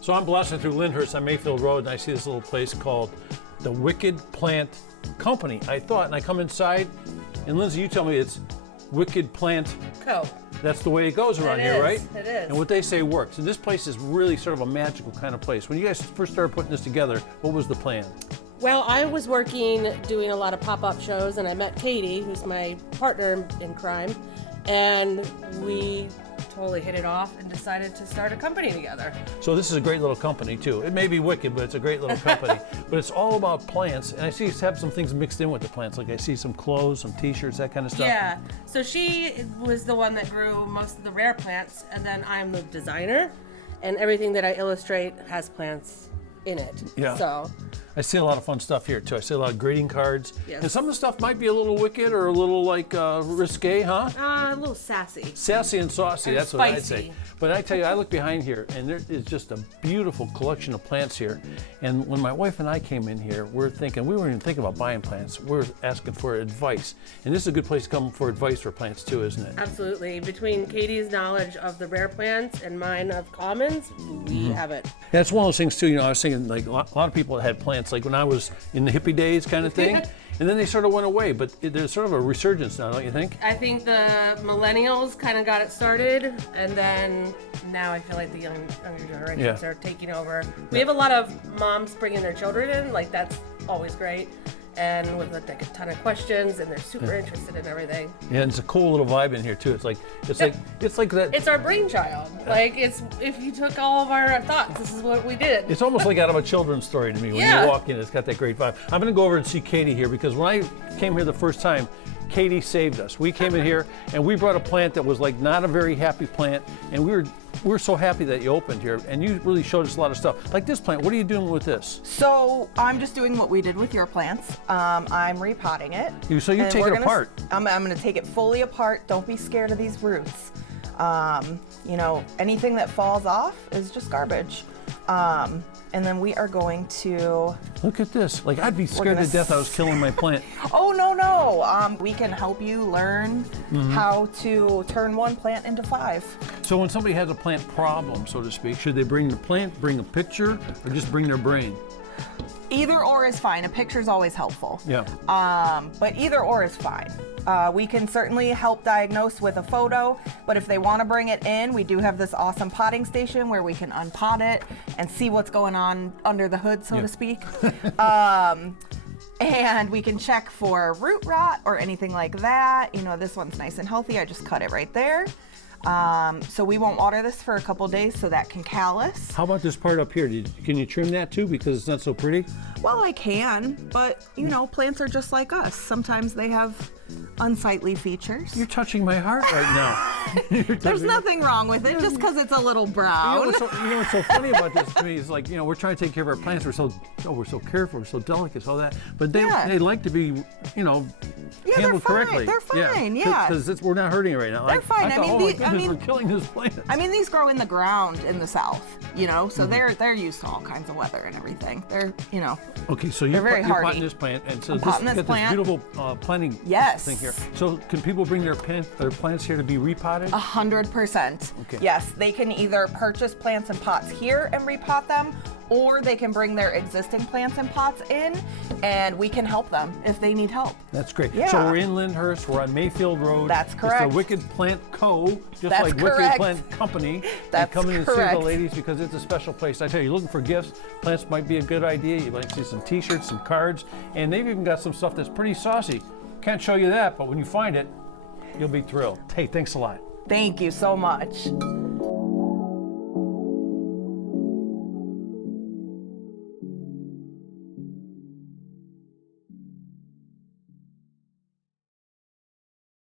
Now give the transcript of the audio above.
So I'm blasting through Lyndhurst on Mayfield Road, and I see this little place called the Wicked Plant Company. I thought, and I come inside, and Lindsay, you tell me it's Wicked Plant Co. That's the way it goes around here, right? It is. And what they say works. And this place is really sort of a magical kind of place. When you guys first started putting this together, what was the plan? Well, I was working, doing a lot of pop-up shows, and I met Katie, who's my partner in crime, and we totally hit it off and decided to start a company together. So this is a great little company too. It may be wicked, but it's a great little company. But it's all about plants, and I see you have some things mixed in with the plants. Like I see some clothes, some t-shirts, that kind of stuff. Yeah, so she was the one that grew most of the rare plants, and then I'm the designer, and everything that I illustrate has plants in it. Yeah. So I see a lot of fun stuff here too. I see a lot of greeting cards. Yes. And some of the stuff might be a little wicked or a little like risque, huh? a little sassy. Sassy and saucy, And that's what I'd spicy. say. But I tell you, I look behind here, and there is just a beautiful collection of plants here. And when my wife and I came in here, we weren't even thinking about buying plants. We're asking for advice. And this is a good place to come for advice for plants too, isn't it? Absolutely. Between Katie's knowledge of the rare plants and mine of commons, we have it. Yeah, it's one of those things too, you know, I was thinking like a lot of people had plants, like when I was in the hippie days kind of thing, and then they sort of went away, but there's sort of a resurgence now, don't you think? I think the millennials kind of got it started, and then now I feel like the younger generations are taking over. We have a lot of moms bringing their children in, like that's always great, and with a ton of questions, and they're super interested in everything. Yeah, and it's a cool little vibe in here too. It's like that. It's our brainchild. Like it's if you took all of our thoughts, this is what we did. It's almost like out of a children's story to me. When you walk in, it's got that great vibe. I'm going to go over and see Katie here because when I came here the first time, Katie saved us. We came in here and we brought a plant that was like not a very happy plant, and we were so happy that you opened here, and you really showed us a lot of stuff. Like this plant, what are you doing with this? So I'm just doing what we did with your plants. I'm repotting it. So you take it apart. I'm going to take it fully apart. Don't be scared of these roots. You know, anything that falls off is just garbage. And then we are going to... Look at this. Like, I'd be scared to death I was killing my plant. Oh, no. We can help you learn how to turn one plant into 5. So when somebody has a plant problem, so to speak, should they bring the plant, bring a picture, or just bring their brain? Either or is fine. A picture's always helpful. Yeah. But either or is fine. We can certainly help diagnose with a photo, but if they want to bring it in, we do have this awesome potting station where we can unpot it and see what's going on under the hood, so to speak. And we can check for root rot or anything like that. You know, this one's nice and healthy. I just cut it right there. So we won't water this for a couple days so that can callus. How about this part up here? Can you trim that too because it's not so pretty? Well, I can, but you know, plants are just like us. Sometimes they have unsightly features. You're touching my heart right now. There's nothing wrong with it just because it's a little brown. You know what's so funny about this to me is like, you know, we're trying to take care of our plants. We're so careful, we're so delicate, so that. But they like to be, you know, handled correctly. They're fine, yeah. Because we're not hurting it right now. They're fine. I mean, we're killing this plant. I mean, these grow in the ground in the south, you know, so they're used to all kinds of weather and everything. They're, you know. Okay, so you're potting this plant, and so this beautiful planting thing here. So can people bring their plants here to be repotted? 100%. Okay. Yes, they can either purchase plants and pots here and repot them, or they can bring their existing plants and pots in, and we can help them if they need help. That's great. Yeah. So we're in Lyndhurst. We're on Mayfield Road. That's correct. It's the Wicked Plant Co. Just That's like correct. Wicked Plant Company. That's come in and see correct. the ladies because it's a special place. I tell you, you're looking for gifts. Plants might be a good idea. You might see some T-shirts, some cards, and they've even got some stuff that's pretty saucy. Can't show you that, but when you find it, you'll be thrilled. Hey, thanks a lot. Thank you so much.